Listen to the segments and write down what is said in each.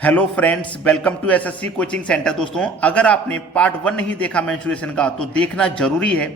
Hello friends, welcome to SSC coaching centre. दोस्तों, अगर आपने पार्ट 1 नहीं देखा मेंस्ट्रुएशन का तो देखना जरूरी है।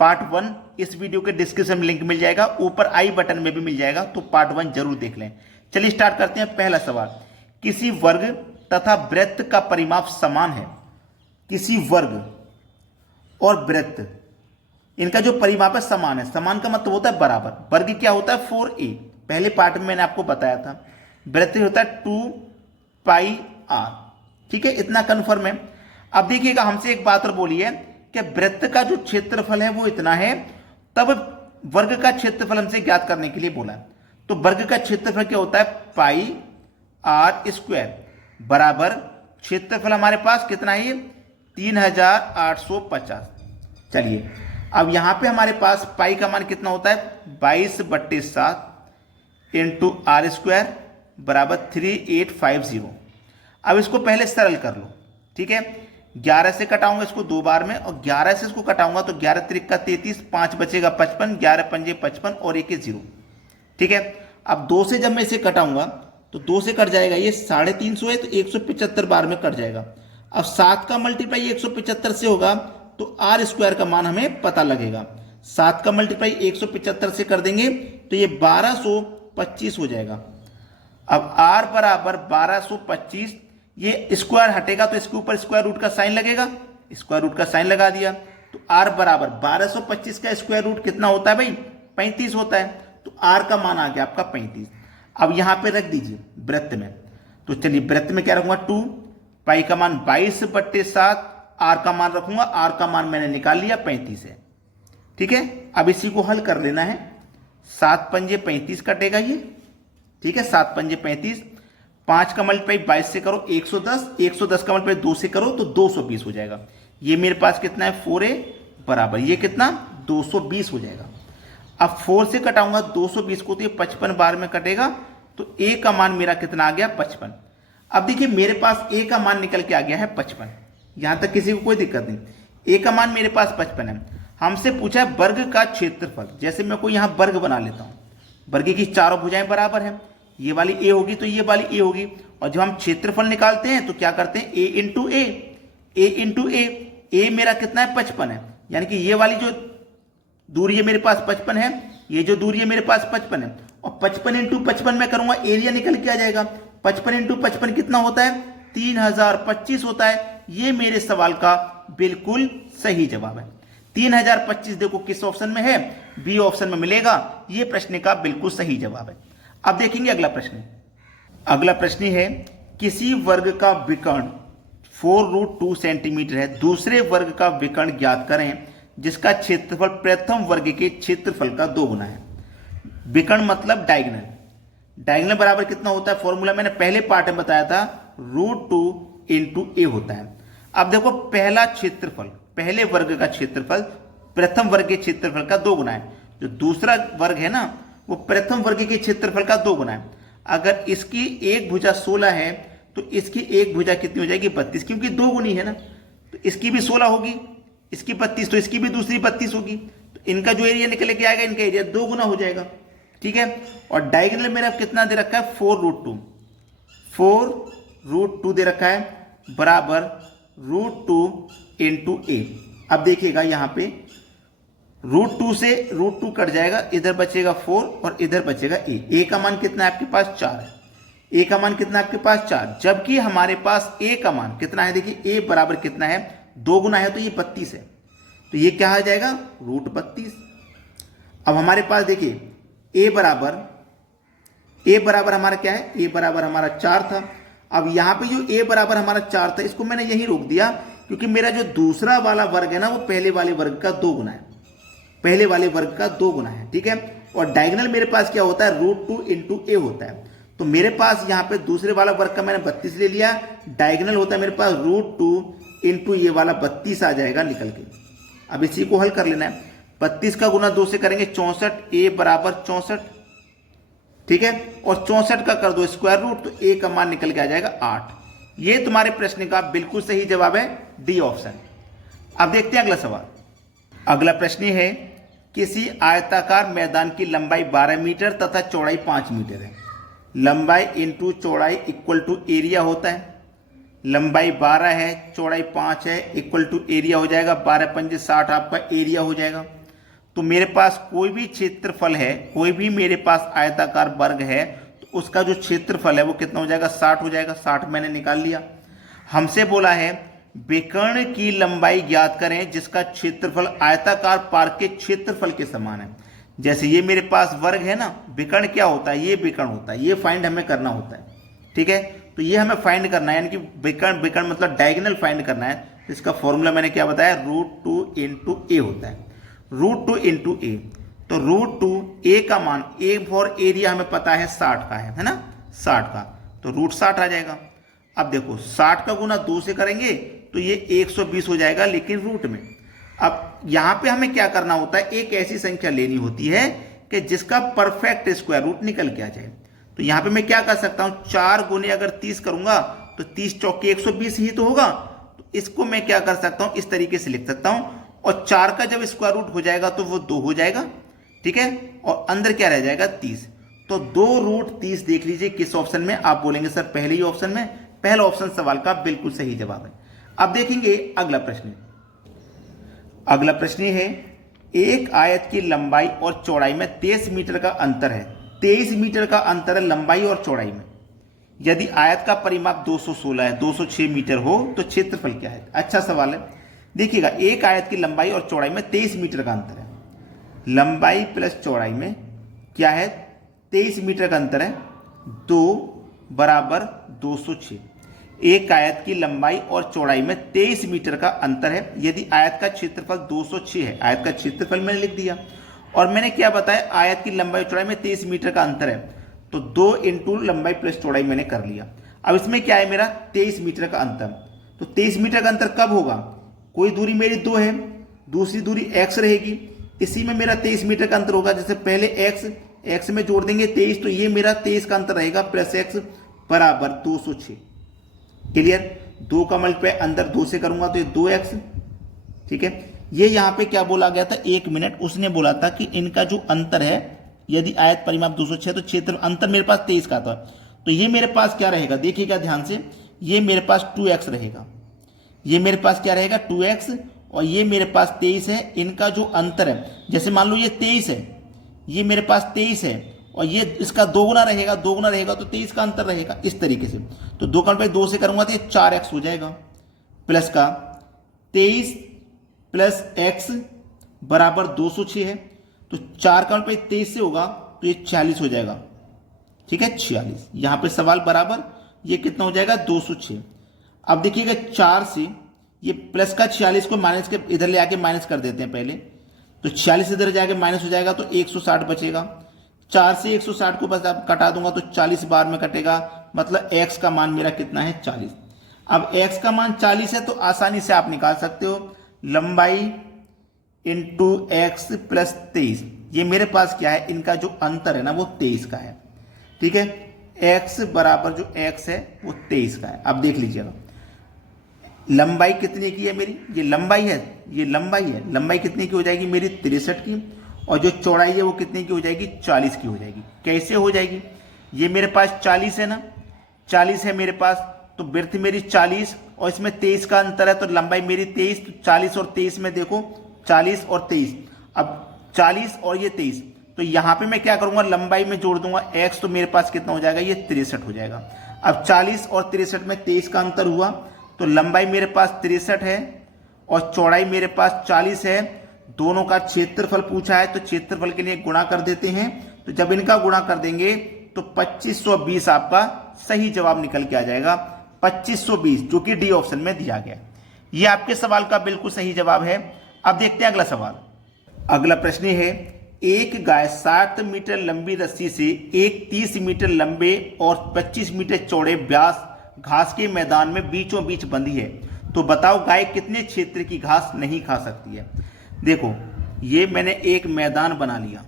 पार्ट 1 इस वीडियो के डिस्क्रिप्शन में लिंक मिल जाएगा, ऊपर आई बटन में भी मिल जाएगा, तो पार्ट 1 जरूर देख लें। चलिए स्टार्ट करते हैं। पहला सवाल, किसी वर्ग तथा वृत्त का परिमाप समान है। किसी वर्ग और वृत्त, इनका जो परिमाप है समान है। समान का मतलब होता है बराबर। वर्ग क्या होता है 4a, पहले पार्ट में मैंने आपको बताया था। वृत्त होता है 2 पाई आर। ठीक है, इतना कन्फर्म है। अब देखिएगा, हमसे एक बात और बोली है कि वृत्त का जो क्षेत्रफल है वो इतना है, तब वर्ग का क्षेत्रफल हमसे ज्ञात करने के लिए बोला। तो वर्ग का क्षेत्रफल क्या होता है पाई आर स्क्वायर बराबर क्षेत्रफल हमारे पास कितना है 3850। चलिए, अब यहां पे हमारे पास पाई का मान कितना होता है 22/7 इंटू आर स्क्वायर बराबर 3850। अब इसको पहले सरल कर लो। ठीक है, 11 से कटाऊंगा इसको 2 बार में, और 11 से इसको कटाऊंगा तो 11 त्रिक का 33, 5 बचेगा 55, 11 पंजे 55 और 1 0। ठीक है, अब 2 से जब मैं इसे कटाऊंगा तो 2 से कट जाएगा, ये 350 है तो 175 बार में कट जाएगा। अब 7 का मल्टीप्लाई 175 से होगा तो आर स्क्वायर का मान हमें पता लगेगा। 7 का मल्टीप्लाई 175 से कर देंगे तो ये 1225 हो जाएगा। अब r बराबर 1225, ये स्क्वायर हटेगा तो इसके ऊपर स्क्वायर रूट का साइन लगेगा, स्क्वायर रूट का साइन लगा दिया तो r बराबर 1225 का स्क्वायर रूट कितना होता है भाई 35 होता है। तो r का मान आ गया आपका 35। अब यहां पे रख दीजिए वृत्त में। तो चलिए, वृत्त में क्या रखूंगा 2 पाई का मान 22/7, r का मान रखूंगा, r का मान मैंने निकाल लिया 35 है। ठीक है, अब इसी को हल कर लेना है। 7 पंजे 35 कटेगा ये। ठीक है, 7 पंजे 35, 5 का मल्टीप्लाई 22 से करो 110, 110 का मल्टीप्लाई 2 से करो तो 220 हो जाएगा। ये मेरे पास कितना है 4a बराबर ये कितना 220 हो जाएगा। अब 4 से कटाऊंगा 220 को तो ये 55 बार में कटेगा, तो a का मान मेरा कितना आ गया 55। अब देखिए, मेरे पास a का मान निकल के आ गया है 55। यहां तक किसी को कोई दिक्कत नहीं। a का मान मेरे पास 55 है। हमसे पूछा है वर्ग का क्षेत्रफल। जैसे मैं कोई यहां वर्ग बना लेता हूं, वर्ग की चारों भुजाएं बराबर है, ये वाली a होगी तो ये वाली a होगी, और जब हम क्षेत्रफल निकालते हैं तो क्या करते हैं a इंटू a मेरा कितना है 55 है, यानी कि ये वाली जो दूरी है मेरे पास 55 है, ये जो दूरी है मेरे पास 55 है, और 55 इंटू 55 में करूंगा एरिया निकल के आ जाएगा। 55 इंटू 55 कितना होता है 3025 होता है। ये मेरे सवाल का बिल्कुल सही जवाब है। 3025 देखो किस ऑप्शन में है, बी ऑप्शन में मिलेगा। ये प्रश्न का बिल्कुल सही जवाब है। अब देखेंगे अगला प्रश्न। अगला प्रश्न है, किसी वर्ग का विकर्ण 4√2 सेंटीमीटर है, दूसरे वर्ग का विकर्ण ज्ञात करें जिसका क्षेत्रफल प्रथम वर्ग के क्षेत्रफल का 2 गुना है। विकर्ण मतलब डायगोनल। डायगोनल बराबर कितना होता है, फॉर्मूला मैंने पहले पार्ट में बताया था, √2 इंटू a होता है। अब देखो, पहला क्षेत्रफल, पहले वर्ग का क्षेत्रफल प्रथम वर्ग के क्षेत्रफल का 2 गुना है। जो दूसरा वर्ग है ना, वो प्रथम वर्ग के क्षेत्रफल का 2 गुना है। अगर इसकी एक भुजा 16 है तो इसकी एक भुजा कितनी हो जाएगी 32, क्योंकि 2 गुनी है ना। तो इसकी भी 16 होगी, इसकी 32, तो इसकी भी दूसरी 32 होगी। तो इनका जो एरिया निकल के आएगा, इनका एरिया 2 गुना हो जाएगा। ठीक है, और डायगोनल मेरा कितना दे रखा है 4√2 दे रखा है बराबर √2 इंटू a। अब देखिएगा यहां पे √2 से √2 कट जाएगा, इधर बचेगा 4 और इधर बचेगा a का मान कितना है आपके पास 4 है। a का मान कितना है आपके पास 4, जबकि हमारे पास a का मान कितना है, देखिए a बराबर कितना है 2 गुना है तो ये 32 है, तो ये क्या आ जाएगा √32। अब हमारे पास देखिए a बराबर हमारा क्या है, a बराबर हमारा 4 था। अब यहां पे जो a बराबर हमारा 4 था, इसको मैंने यही रोक दिया, क्योंकि मेरा जो दूसरा वाला वर्ग है ना, वो पहले वाले वर्ग का 2 गुना है, पहले वाले वर्ग का 2 गुना है। ठीक है, और डायगोनल मेरे पास क्या होता है √2 इंटू a होता है। तो मेरे पास यहाँ पे दूसरे वाला वर्ग का मैंने 32 ले लिया, डायगोनल होता है मेरे पास √2 इंटू ये वाला 32 आ जाएगा निकल के। अब इसी को हल कर लेना है। 32 का गुना 2 से करेंगे 64, a बराबर 64। ठीक है, और 64 का कर दो स्क्वायर रूट तो a का मान निकल के आ जाएगा 8। ये तुम्हारे प्रश्न का बिल्कुल सही जवाब है, डी ऑप्शन। अब देखते हैं अगला सवाल। अगला प्रश्न है, किसी आयताकार मैदान की लंबाई 12 मीटर तथा चौड़ाई 5 मीटर है। लंबाई इंटू चौड़ाई इक्वल टू एरिया होता है। लंबाई 12 है, चौड़ाई 5 है, इक्वल टू एरिया हो जाएगा 12 पंजे 60 आपका एरिया हो जाएगा। तो मेरे पास कोई भी क्षेत्रफल है, कोई भी मेरे पास आयताकार वर्ग है, तो उसका जो क्षेत्रफल है वो कितना हो जाएगा 60 हो जाएगा। 60 मैंने निकाल लिया। हमसे बोला है विकर्ण की लंबाई ज्ञात करें जिसका क्षेत्रफल आयताकार पार्क के क्षेत्रफल के समान है। जैसे ये मेरे पास वर्ग है ना, विकर्ण क्या होता है, ये विकर्ण होता है, ये फाइंड हमें करना होता है। ठीक है, तो ये हमें फाइंड करना है, यानी कि विकर्ण विकर्ण मतलब डायगोनल फाइंड करना है। तो इसका फॉर्मूला मैंने क्या बताया, √2 इंटू ए होता है। √2 इंटू ए, तो √2 ए का मान, ए फॉर एरिया हमें पता है 60 का है ना, 60 का, तो √60 आ जाएगा। अब देखो 60 का गुना 2 से करेंगे तो ये 120 हो जाएगा, लेकिन रूट में। अब यहां पे हमें क्या करना होता है, एक ऐसी संख्या लेनी होती है कि जिसका परफेक्ट स्क्वायर रूट निकल के आ जाए। तो यहां पे मैं क्या कर सकता हूं, 4 गुने अगर 30 करूंगा तो 30 चौके 120 ही तो होगा। तो इसको मैं क्या कर सकता हूं, इस तरीके से लिख सकता हूं, और 4 का जब स्क्वायर रूट हो जाएगा तो वो 2 हो जाएगा। ठीक है, और अंदर क्या रह जाएगा 30। तो 2√30 देख लीजिए किस ऑप्शन में। आप बोलेंगे सर पहले ही ऑप्शन में, पहला ऑप्शन सवाल का बिल्कुल सही जवाब है। अब देखेंगे अगला प्रश्न। अगला प्रश्न है, एक आयत की लंबाई और चौड़ाई में 23 मीटर का अंतर है। 23 मीटर का अंतर है लंबाई और चौड़ाई में। यदि आयत का परिमाप 216 है, 206 मीटर हो तो क्षेत्रफल क्या है। अच्छा सवाल है। देखिएगा, एक आयत की लंबाई और चौड़ाई में 23 मीटर का अंतर है। लंबाई प्लस चौड़ाई में क्या है, 23 मीटर का अंतर है। 2 बराबर 206। एक आयत की लंबाई और चौड़ाई में 23 मीटर का अंतर है। यदि आयत का क्षेत्रफल 206 है, आयत का क्षेत्रफल मैंने लिख दिया, और मैंने क्या बताया, आयत की लंबाई चौड़ाई में 23 मीटर का अंतर है, तो 2 इंटू लंबाई प्लस चौड़ाई मैंने कर लिया। अब इसमें क्या है मेरा 23 मीटर का अंतर। तो 23 मीटर का अंतर कब होगा, कोई दूरी मेरी 2 है, दूसरी दूरी x रहेगी, इसी में मेरा 23 मीटर का अंतर होगा। जैसे पहले x में जोड़ देंगे 23, तो ये मेरा 23 का अंतर रहेगा, प्लस x बराबर 206। क्लियर, 2 का मल्टीप्लाई अंदर 2 से करूंगा तो ये 2x। ठीक है, ये यहां पे क्या बोला गया था, 1 मिनट, उसने बोला था कि इनका जो अंतर है, यदि आयत परिमाप 206 तो क्षेत्र अंतर मेरे पास 23 का था। तो ये मेरे पास क्या रहेगा, देखिएगा ध्यान से, ये मेरे पास 2x रहेगा, ये मेरे पास क्या रहेगा 2x, और ये मेरे पास 23 है। इनका जो अंतर है, जैसे मान लो ये 23 है, ये मेरे पास 23 है, और ये इसका 2 गुना रहेगा, 2 गुना रहेगा तो 23 का अंतर रहेगा, इस तरीके से। तो 2 का मल्टीप्लाई 2 से करूंगा तो ये 4x हो जाएगा, प्लस का 23 प्लस x बराबर 206 है। तो 4 का मल्टीप्लाई 23 से होगा तो ये 46 हो जाएगा। ठीक है, 46। यहां पे सवाल बराबर ये कितना हो जाएगा 206। अब देखिएगा 4 से ये प्लस का 46 को माइनस के इधर ले आके माइनस कर देते हैं पहले, तो 46 इधर जाके माइनस हो जाएगा तो 160 बचेगा। 4 से 160 को बस आप कटा दूंगा तो 40 बार में कटेगा, मतलब x का मान मेरा कितना है 40। अब x का मान 40 है तो आसानी से आप निकाल सकते हो, लंबाई इंटू x प्लस 23। ये मेरे पास क्या है, इनका जो अंतर है ना वो 23 का है। ठीक है, x बराबर जो x है वो 23 का है। अब देख लीजिएगा लंबाई कितने की है मेरी, ये लंबाई है, ये लंबाई है, लंबाई कितने की हो जाएगी मेरी 63 की, और जो चौड़ाई है वो कितने की हो जाएगी 40 की हो जाएगी। कैसे हो जाएगी, ये मेरे पास 40 है ना, 40 है मेरे पास, तो वृत्त मेरी 40 और इसमें 23 का अंतर है, तो लंबाई मेरी 23। तो 40 और 23 में देखो, 40 और 23, अब 40 और ये 23, तो यहां पे मैं क्या करूंगा, लंबाई में जोड़ दूंगा x, तो मेरे पास कितना हो जाएगा, ये 63 हो जाएगा। अब 40 और 63 में 23 का अंतर हुआ, तो लंबाई मेरे पास 63 है और चौड़ाई मेरे पास 40 है। दोनों का क्षेत्रफल पूछा है, तो क्षेत्रफल के लिए गुणा कर देते हैं। तो जब इनका गुणा कर देंगे तो 2520 आपका सही जवाब निकल के आ जाएगा, 2520, जो कि डी ऑप्शन में दिया गया। ये आपके सवाल का बिल्कुल सही जवाब है। अब देखते हैं अगला सवाल। अगला प्रश्न है, एक गाय 60 मीटर लंबी रस्सी से एक 30 मीटर लंबे और 25 मीटर चौड़े व्यास घास के मैदान में बीचों बीच बंधी है, तो बताओ गाय कितने क्षेत्र की घास नहीं खा सकती है। देखो, ये मैंने एक मैदान बना लिया,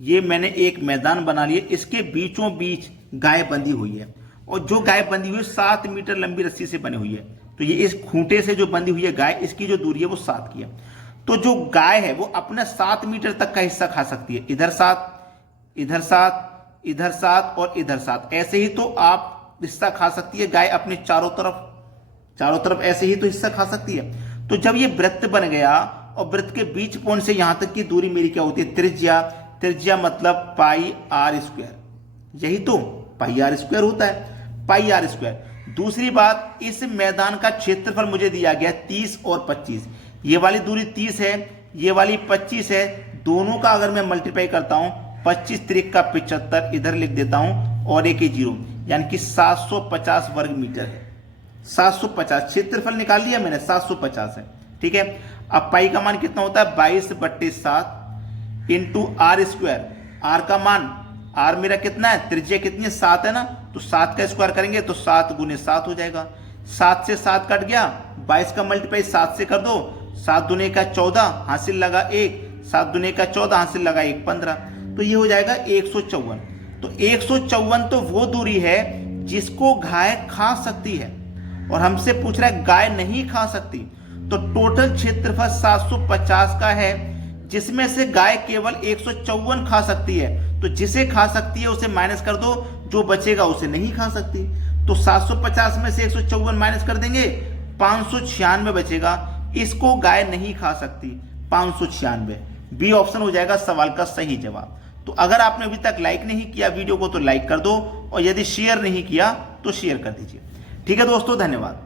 ये मैंने एक मैदान बना लिया, इसके बीचों बीच गाय बंधी हुई है, और जो गाय बंधी हुई है 7 मीटर लंबी रस्सी से बनी हुई है। तो ये इस खूंटे से जो बंधी हुई है गाय, इसकी जो दूरी है वो 7 की है। तो जो गाय है वो अपना 7 मीटर तक का हिस्सा खा सकती है, इधर 7, इधर 7 इधर 7 और इधर 7। ऐसे ही तो आप हिस्सा खा सकती है गाय अपने चारों तरफ ऐसे ही तो हिस्सा खा सकती है। तो जब ये वृत्त बन गया और वृत्त के बीच पॉइंट से यहां तक की दूरी मेरी क्या होती है, त्रिज्या मतलब पाई आर स्क्वायर, यही तो पाई आर स्क्वायर होता है, पाई आर स्क्वायर। दूसरी बात, इस मैदान का क्षेत्रफल मुझे दिया गया 30 और 25, ये वाली दूरी 30 है, ये वाली 25 है, दोनों का अगर मैं मल्टीप्लाई करता हूं 25 त्रिक का 75 इधर लिख देता हूं और एक ही जीरो, यानी कि 750 वर्ग मीटर है। 750 क्षेत्रफल निकाल लिया मैंने, 750 है, ठीक है। अब पाई का मान कितना होता है, 22/7 इंटू आर स्क्वायर। आर का मान, आर मेरा कितना है, त्रिज्या कितनी है, 7 है ना, तो 7 का स्क्वायर करेंगे तो 7 गुने 7 हो जाएगा। 7 से 7 कट गया, 22 का मल्टीप्लाई 7 से कर दो, 7 दुने का 14 हासिल लगा 1, 7 दुने का 14 हासिल लगा 1, 15, तो ये हो जाएगा 154। तो 154 तो वो दूरी है जिसको गाय खा सकती है, और हमसे पूछ रहा है गाय नहीं खा सकती। तो टोटल क्षेत्रफल 750 का है, जिसमें से गाय केवल 154 खा सकती है। तो जिसे खा सकती है उसे माइनस कर दो, जो बचेगा उसे नहीं खा सकती। तो 750 में से 154 माइनस कर देंगे, 596 बचेगा, इसको गाय नहीं खा सकती, 596। बी ऑप्शन हो जाएगा सवाल का सही जवाब। तो अगर आपने अभी तक लाइक नहीं किया वीडियो को तो लाइक कर दो, और यदि शेयर नहीं किया तो शेयर कर दीजिए। ठीक है दोस्तों, धन्यवाद।